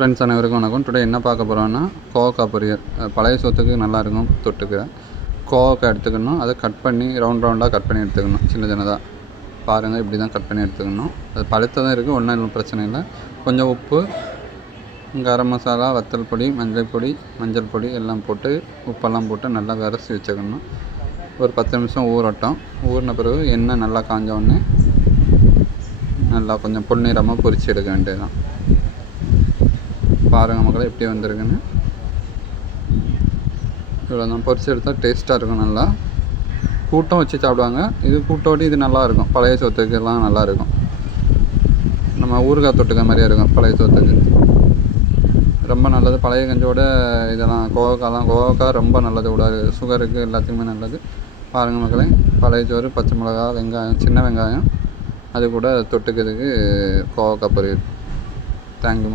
Friends அனைவருக்கும் வணக்கம். Today என்ன பார்க்க போகிறோன்னா கோவக்காய் பொரியல். பழைய சோத்துக்கு நல்லாயிருக்கும் தொட்டுக்க. கோவக்காய் எடுத்துக்கணும், அதை கட் பண்ணி ரவுண்டாக கட் பண்ணி எடுத்துக்கணும். சின்னதாக பாருங்கள், இப்படி தான் கட் பண்ணி எடுத்துக்கணும். அது பழுத்ததான் இருக்குது, ஒன்றும் பிரச்சனை இல்லை. கொஞ்சம் உப்பு, கரம் மசாலா, வத்தல் பொடி, மஞ்சள் பொடி எல்லாம் போட்டு உப்பெல்லாம் போட்டு நல்லா விரசி வச்சுக்கணும். ஒரு 10 நிமிஷம் ஊறட்டும். ஊறின பிறகு எண்ணெய் நல்லா காஞ்ச உடனே நல்லா கொஞ்சம் பொன்னிறமாக பொரிச்சு எடுக்க வேண்டியதுதான். பாருங்கள் மக்களே, எப்படி வந்திருக்குன்னு. இவ்வளோ தான் பொரிச்சு எடுத்தால் டேஸ்ட்டாக இருக்கும். நல்லா கூட்டம் வச்சு சாப்பிடுவாங்க. இது கூட்டோடு இது நல்லாயிருக்கும். பழைய சோத்துக்கு எல்லாம் நல்லாயிருக்கும். நம்ம ஊறுகாய் தொட்டுக்க மாதிரியே இருக்கும் பழைய சோத்துக்கு. ரொம்ப நல்லது. பழைய கஞ்சோட இதெல்லாம் கோவக்காய் ரொம்ப நல்லது. விடாது, சுகருக்கு எல்லாத்துக்குமே நல்லது. பாருங்கள் மக்களே, பழைய சோறு, பச்சை மிளகா, வெங்காயம், சின்ன வெங்காயம், அது கூட தொட்டுக்கிறதுக்கு கோவக்காய் பொரியல். தேங்க்யூ.